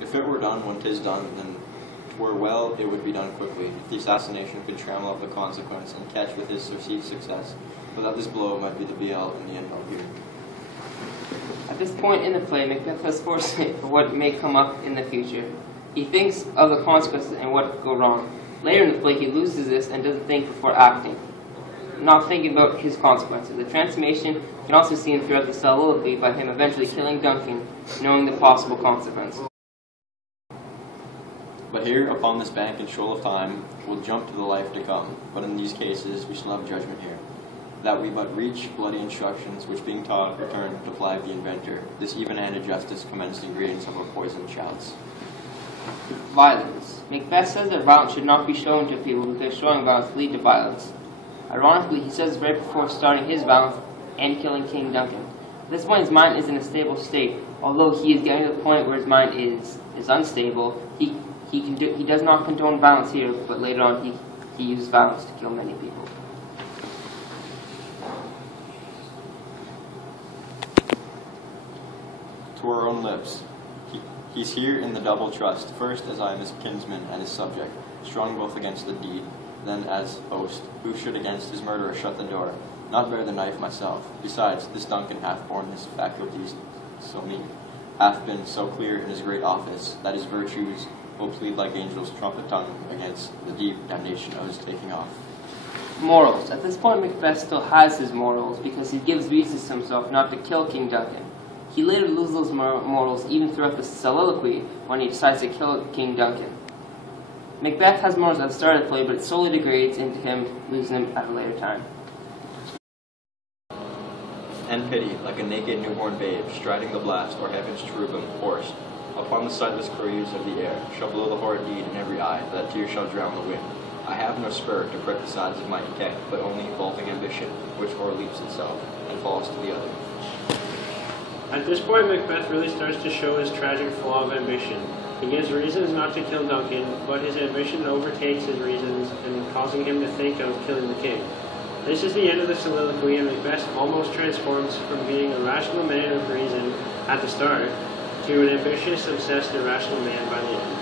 If it were done when 'tis done, then 'twere well it would be done quickly, if the assassination could trammel up the consequence and catch with his perceived success, but that this blow might be the be-all and the end-all here. At this point in the play, MacBeth has foresight for what may come up in the future. He thinks of the consequences and what could go wrong. Later in the play, he loses this and doesn't think before acting, not thinking about his consequences. The transformation can also be seen throughout the soliloquy by him eventually killing Duncan, knowing the possible consequence. But here, upon this bank and shoal of time, we'll jump to the life to come. But in these cases, we shall have judgment here. That we but reach bloody instructions, which being taught, return to plague the inventor. This even-handed justice commenced ingredients of our poisoned shouts. Violence. MacBeth says that violence should not be shown to people because showing violence lead to violence. Ironically, he says right before starting his violence and killing King Duncan. At this point, his mind is in a stable state. Although he is getting to the point where his mind is unstable, he does not condone violence here, but later on he uses violence to kill many people. To our own lips. He's here in the double trust, first as I am his kinsman and his subject, strong both against the deed, then as host, who should against his murderer shut the door, not bear the knife myself. Besides, this Duncan hath borne his faculties so mean, hath been so clear in his great office, that his virtues will plead like angels' trumpet tongue against the deep damnation of his taking off. Morals. At this point, MacBeth still has his morals because he gives reasons to himself not to kill King Duncan. He later loses those morals even throughout the soliloquy when he decides to kill King Duncan. MacBeth has morals at the start of the play, but it slowly degrades into him losing them at a later time. And pity, like a naked newborn babe, striding the blast, or heaven's cherubim, horsed, upon the sightless couriers of the air, shall blow the horrid deed in every eye, that tears shall drown the wind. I have no spur to prick the sides of my intent, but only vaulting ambition, which o'erleaps itself, and falls to the other. At this point, MacBeth really starts to show his tragic flaw of ambition. He gives reasons not to kill Duncan, but his ambition overtakes his reasons and causing him to think of killing the king. This is the end of the soliloquy, and MacBeth almost transforms from being a rational man of reason at the start to an ambitious, obsessed, irrational man by the end.